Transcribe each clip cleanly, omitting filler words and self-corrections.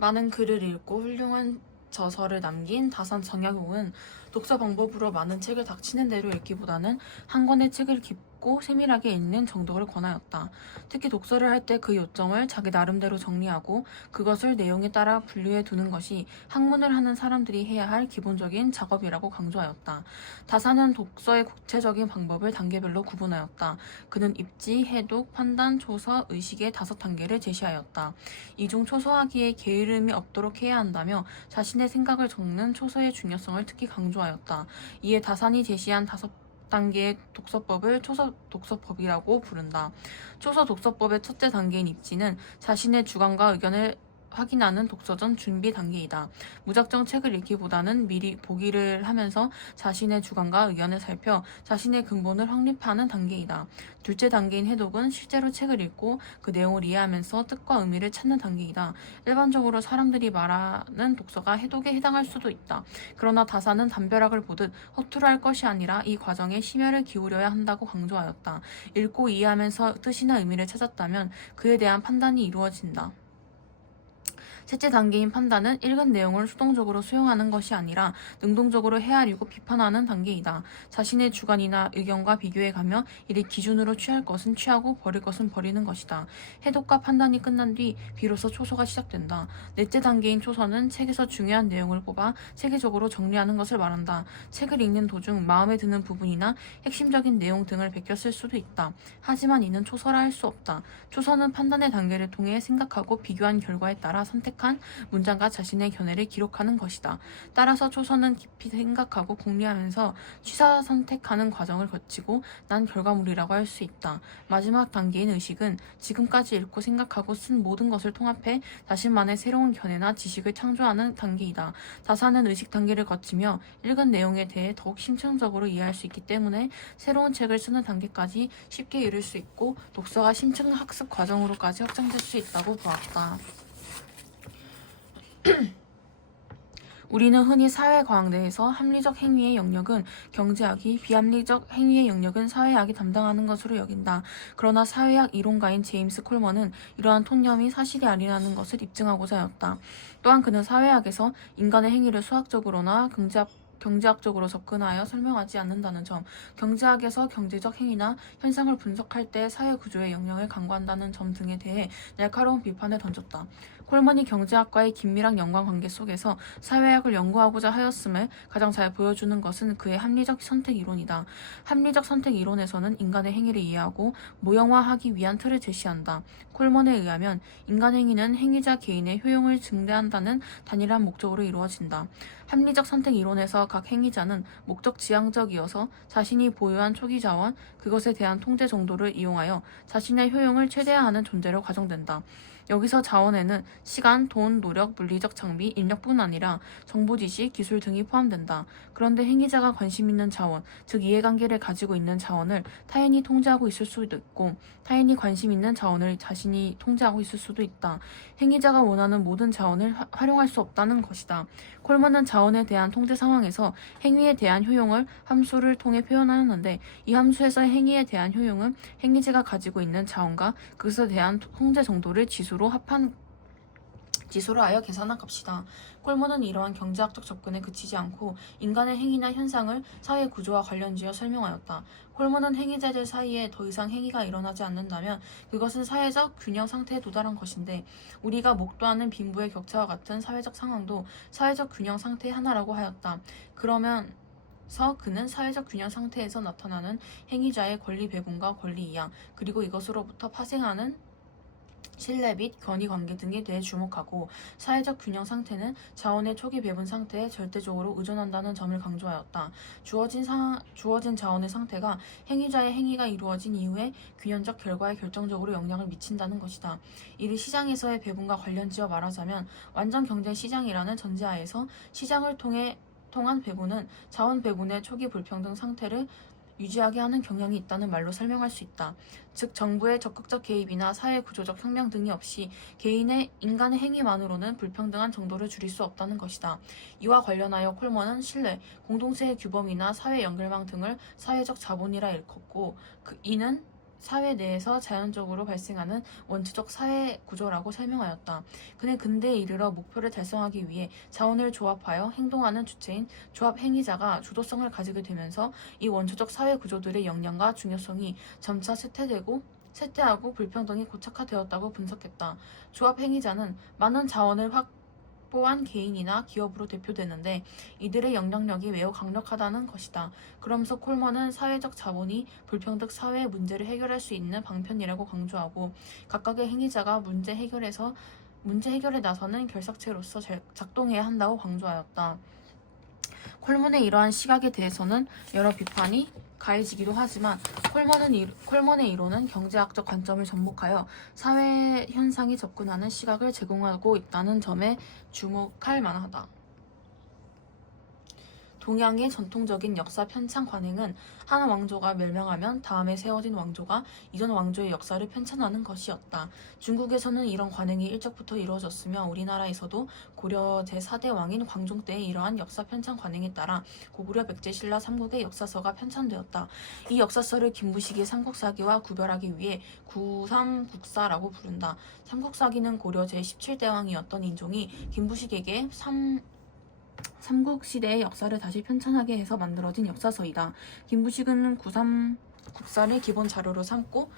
많은 글을 읽고 훌륭한 저서를 남긴 다산 정약용은 독서 방법으로 많은 책을 닥치는 대로 읽기보다는 한 권의 책을 깊고 세밀하게 읽는 정독을 권하였다. 특히 독서를 할 때 그 요점을 자기 나름대로 정리하고 그것을 내용에 따라 분류해 두는 것이 학문을 하는 사람들이 해야 할 기본적인 작업이라고 강조하였다. 다산은 독서의 구체적인 방법을 단계별로 구분하였다. 그는 입지, 해독, 판단, 초서, 의식의 5단계를 제시하였다. 이 중 초서하기에 게으름이 없도록 해야 한다며 자신의 생각을 적는 초서의 중요성을 특히 강조하였다. 이에 다산이 제시한 5단계의 독서법을 초서 독서법이라고 부른다. 초서 독서법의 첫째 단계인 입지는 자신의 주관과 의견을 확인하는 독서전 준비 단계이다. 무작정 책을 읽기보다는 미리 보기를 하면서 자신의 주관과 의견을 살펴 자신의 근본을 확립하는 단계이다. 둘째 단계인 해독은 실제로 책을 읽고 그 내용을 이해하면서 뜻과 의미를 찾는 단계이다. 일반적으로 사람들이 말하는 독서가 해독에 해당할 수도 있다. 그러나 다산은 담벼락을 보듯 허투루 할 것이 아니라 이 과정에 심혈을 기울여야 한다고 강조하였다. 읽고 이해하면서 뜻이나 의미를 찾았다면 그에 대한 판단이 이루어진다. 셋째 단계인 판단은 읽은 내용을 수동적으로 수용하는 것이 아니라 능동적으로 헤아리고 비판하는 단계이다. 자신의 주관이나 의견과 비교해가며 이를 기준으로 취할 것은 취하고 버릴 것은 버리는 것이다. 해독과 판단이 끝난 뒤 비로소 초서가 시작된다. 넷째 단계인 초서는 책에서 중요한 내용을 뽑아 체계적으로 정리하는 것을 말한다. 책을 읽는 도중 마음에 드는 부분이나 핵심적인 내용 등을 베껴 쓸 수도 있다. 하지만 이는 초서라 할 수 없다. 초서는 판단의 단계를 통해 생각하고 비교한 결과에 따라 선택한 문장과 자신의 견해를 기록하는 것이다. 따라서 초서는 깊이 생각하고 궁리하면서 취사 선택하는 과정을 거치고 난 결과물이라고 할 수 있다. 마지막 단계인 의식은 지금까지 읽고 생각하고 쓴 모든 것을 통합해 자신만의 새로운 견해나 지식을 창조하는 단계이다. 다산은 의식 단계를 거치며 읽은 내용에 대해 더욱 심층적으로 이해할 수 있기 때문에 새로운 책을 쓰는 단계까지 쉽게 이룰 수 있고 독서가 심층 학습 과정으로까지 확장될 수 있다고 보았다. 우리는 흔히 사회과학 내에서 합리적 행위의 영역은 경제학이, 비합리적 행위의 영역은 사회학이 담당하는 것으로 여긴다. 그러나 사회학 이론가인 제임스 콜먼은 이러한 통념이 사실이 아니라는 것을 입증하고자 하였다. 또한 그는 사회학에서 인간의 행위를 수학적으로나 경제학적으로 접근하여 설명하지 않는다는 점, 경제학에서 경제적 행위나 현상을 분석할 때 사회구조의 영향을 강구한다는 점 등에 대해 날카로운 비판을 던졌다. 콜먼이 경제학과의 긴밀한 연관관계 속에서 사회학을 연구하고자 하였음을 가장 잘 보여주는 것은 그의 합리적 선택 이론이다. 합리적 선택 이론에서는 인간의 행위를 이해하고 모형화하기 위한 틀을 제시한다. 콜먼에 의하면 인간 행위는 행위자 개인의 효용을 증대한다는 단일한 목적으로 이루어진다. 합리적 선택 이론에서 각 행위자는 목적 지향적이어서 자신이 보유한 초기 자원, 그것에 대한 통제 정도를 이용하여 자신의 효용을 최대화하는 존재로 가정된다. 여기서 자원에는 시간, 돈, 노력, 물리적 장비, 인력뿐 아니라 정보 지식, 기술 등이 포함된다. 그런데 행위자가 관심 있는 자원, 즉 이해관계를 가지고 있는 자원을 타인이 통제하고 있을 수도 있고 타인이 관심 있는 자원을 자신이 통제하고 있을 수도 있다. 행위자가 원하는 모든 자원을 활용할 수 없다는 것이다. 콜먼은 자원에 대한 통제 상황에서 행위에 대한 효용을 함수를 통해 표현하였는데 이 함수에서의 행위에 대한 효용은 행위자가 가지고 있는 자원과 그것에 대한 통제 정도를 지수로 하여 계산한 값이다. 콜먼은 이러한 경제학적 접근에 그치지 않고 인간의 행위나 현상을 사회 구조와 관련지어 설명하였다. 콜먼은 행위자들 사이에 더 이상 행위가 일어나지 않는다면 그것은 사회적 균형 상태에 도달한 것인데 우리가 목도하는 빈부의 격차와 같은 사회적 상황도 사회적 균형 상태의 하나라고 하였다. 그러면서 그는 사회적 균형 상태에서 나타나는 행위자의 권리 배분과 권리 이양, 그리고 이것으로부터 파생하는 신뢰 및 권위 관계 등에 대해 주목하고 사회적 균형 상태는 자원의 초기 배분 상태에 절대적으로 의존한다는 점을 강조하였다. 주어진 자원의 상태가 행위자의 행위가 이루어진 이후에 균형적 결과에 결정적으로 영향을 미친다는 것이다. 이를 시장에서의 배분과 관련지어 말하자면 완전 경제 시장이라는 전제하에서 시장을 통한 배분은 자원 배분의 초기 불평등 상태를 유지하게 하는 경향이 있다는 말로 설명할 수 있다. 즉 정부의 적극적 개입이나 사회 구조적 혁명 등이 없이 인간의 행위만으로는 불평등한 정도를 줄일 수 없다는 것이다. 이와 관련하여 콜먼은 신뢰, 공동체의 규범이나 사회 연결망 등을 사회적 자본이라 일컫고 이는 사회 내에서 자연적으로 발생하는 원초적 사회 구조라고 설명하였다. 그는 근대에 이르러 목표를 달성하기 위해 자원을 조합하여 행동하는 주체인 조합 행위자가 주도성을 가지게 되면서 이 원초적 사회 구조들의 역량과 중요성이 점차 쇠퇴하고 불평등이 고착화되었다고 분석했다. 조합 행위자는 많은 자원을 확보한 개인이나 기업으로 대표되는데 이들의 영향력이 매우 강력하다는 것이다. 그러면서 콜먼은 사회적 자본이 불평등 사회의 문제를 해결할 수 있는 방편이라고 강조하고 각각의 행위자가 문제 해결에 나서는 결석체로서 작동해야 한다고 강조하였다. 콜먼의 이러한 시각에 대해서는 여러 비판이 가해지기도 하지만 콜먼의 이론은 경제학적 관점을 접목하여 사회 현상에 접근하는 시각을 제공하고 있다는 점에 주목할 만하다. 동양의 전통적인 역사 편찬 관행은 한 왕조가 멸망하면 다음에 세워진 왕조가 이전 왕조의 역사를 편찬하는 것이었다. 중국에서는 이런 관행이 일적부터 이루어졌으며 우리나라에서도 고려 제4대 왕인 광종 때의 이러한 역사 편찬 관행에 따라 고구려 백제신라 삼국의 역사서가 편찬되었다. 이 역사서를 김부식의 삼국사기와 구별하기 위해 구삼국사라고 부른다. 삼국사기는 고려 제17대 왕이었던 인종이 김부식에게 삼국시대의 역사를 다시 편찬하게 해서 만들어진 역사서이다. 김부식은 구삼국사를 기본 자료로 삼고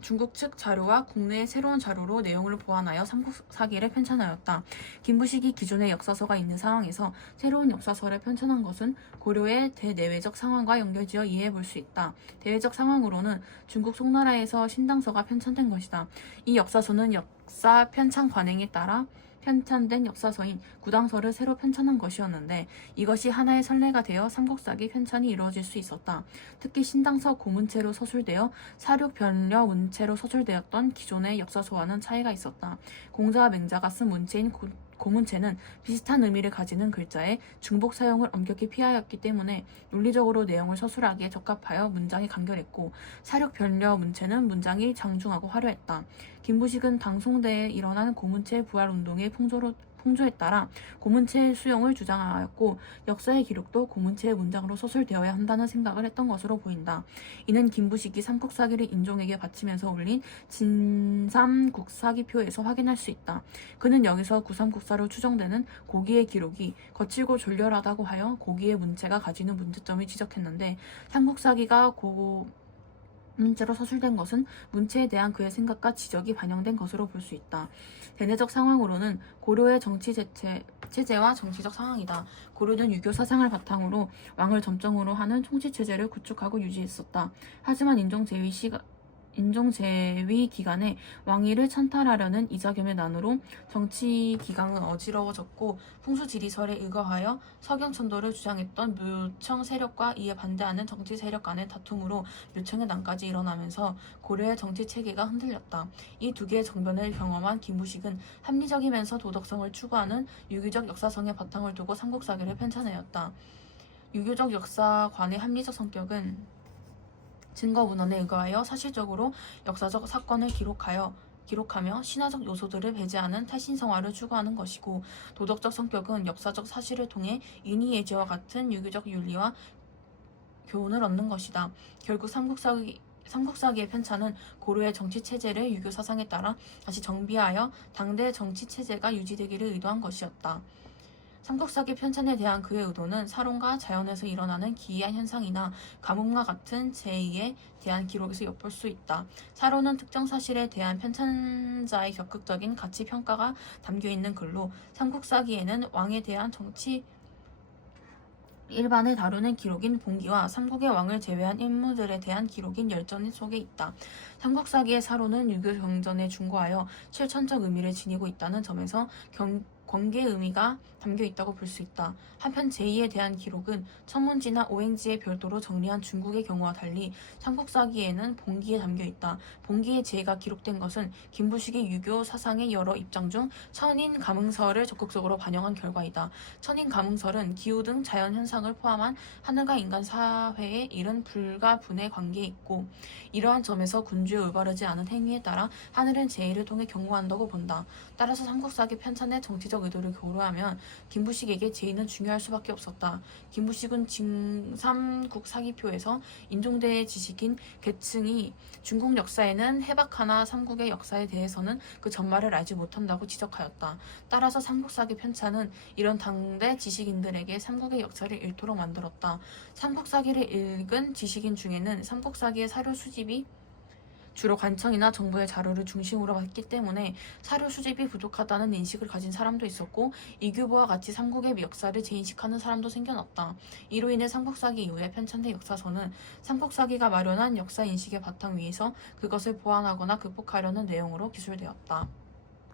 중국 측 자료와 국내의 새로운 자료로 내용을 보완하여 삼국사기를 편찬하였다. 김부식이 기존의 역사서가 있는 상황에서 새로운 역사서를 편찬한 것은 고려의 대내외적 상황과 연결지어 이해해 볼 수 있다. 대외적 상황으로는 중국 송나라에서 신당서가 편찬된 것이다. 이 역사서는 역사 편찬 관행에 따라 편찬된 역사서인 구당서를 새로 편찬한 것이었는데 이것이 하나의 선례가 되어 삼국사기 편찬이 이루어질 수 있었다. 특히 신당서 고문체로 서술되어 사륙 변려 문체로 서술되었던 기존의 역사서와는 차이가 있었다. 공자와 맹자가 쓴 문체인 고문체는 비슷한 의미를 가지는 글자의 중복 사용을 엄격히 피하였기 때문에 논리적으로 내용을 서술하기에 적합하여 문장이 간결했고 사륙 변려 문체는 문장이 장중하고 화려했다. 김부식은 당송대에 일어난 고문체 부활 운동의 풍조에 따라 고문체의 수용을 주장하였고 역사의 기록도 고문체의 문장으로 서술되어야 한다는 생각을 했던 것으로 보인다. 이는 김부식이 삼국사기를 인종에게 바치면서 올린 진삼국사기표에서 확인할 수 있다. 그는 여기서 구삼국사로 추정되는 고기의 기록이 거칠고 졸렬하다고 하여 고기의 문체가 가지는 문제점을 지적했는데 삼국사기가 문체로 서술된 것은 문체에 대한 그의 생각과 지적이 반영된 것으로 볼 수 있다. 대내적 상황으로는 고려의 정치 체제와 정치적 상황이다. 고려는 유교 사상을 바탕으로 왕을 점정으로 하는 통치 체제를 구축하고 유지했었다. 하지만 인종제위 기간에 왕위를 찬탈하려는 이자겸의 난으로 정치 기강은 어지러워졌고 풍수지리설에 의거하여 서경천도를 주장했던 묘청 세력과 이에 반대하는 정치 세력 간의 다툼으로 묘청의 난까지 일어나면서 고려의 정치 체계가 흔들렸다. 이 두 개의 정변을 경험한 김부식은 합리적이면서 도덕성을 추구하는 유교적 역사성의 바탕을 두고 삼국사기를 편찬하였다. 유교적 역사관의 합리적 성격은 증거 문헌에 의거하여 사실적으로 역사적 사건을 기록하며 신화적 요소들을 배제하는 탈신성화를 추구하는 것이고 도덕적 성격은 역사적 사실을 통해 인의예지와 같은 유교적 윤리와 교훈을 얻는 것이다. 결국 삼국사기의 편찬은 고려의 정치체제를 유교 사상에 따라 다시 정비하여 당대 정치체제가 유지되기를 의도한 것이었다. 삼국사기 편찬에 대한 그의 의도는 사론과 자연에서 일어나는 기이한 현상이나 가뭄과 같은 재해에 대한 기록에서 엿볼 수 있다. 사론은 특정 사실에 대한 편찬자의 적극적인 가치 평가가 담겨있는 글로 삼국사기에는 왕에 대한 정치 일반을 다루는 기록인 봉기와 삼국의 왕을 제외한 인물들에 대한 기록인 열전 속에 있다. 삼국사기의 사론은 유교 경전에 준거하여 실천적 의미를 지니고 있다는 점에서 권계의 의미가 담겨 있다고 볼 수 있다. 한편 제2에 대한 기록은 천문지나 오행지에 별도로 정리한 중국의 경우와 달리 삼국사기에는 봉기에 담겨 있다. 봉기의 제2가 기록된 것은 김부식이 유교 사상의 여러 입장 중 천인가문설을 적극적으로 반영한 결과이다. 천인가문설은 기후 등 자연현상을 포함한 하늘과 인간 사회에 이른 불가분의 관계에 있고 이러한 점에서 군주의 올바르지 않은 행위에 따라 하늘은 제2를 통해 경고한다고 본다. 따라서 삼국사기 편찬의 정치적 정치적 의도를 고려하면 김부식에게 제의는 중요할 수밖에 없었다. 김부식은 징삼국 사기표에서 인종대의 지식인 계층이 중국 역사에는 해박하나 삼국의 역사에 대해서는 그 전말을 알지 못한다고 지적하였다. 따라서 삼국사기 편찬은 이런 당대 지식인들에게 삼국의 역사를 읽도록 만들었다. 삼국사기를 읽은 지식인 중에는 삼국사기의 사료 수집이 주로 관청이나 정부의 자료를 중심으로 했기 때문에 사료 수집이 부족하다는 인식을 가진 사람도 있었고 이규보와 같이 삼국의 역사를 재인식하는 사람도 생겨났다. 이로 인해 삼국사기 이후에 편찬된 역사서는 삼국사기가 마련한 역사 인식의 바탕 위에서 그것을 보완하거나 극복하려는 내용으로 기술되었다.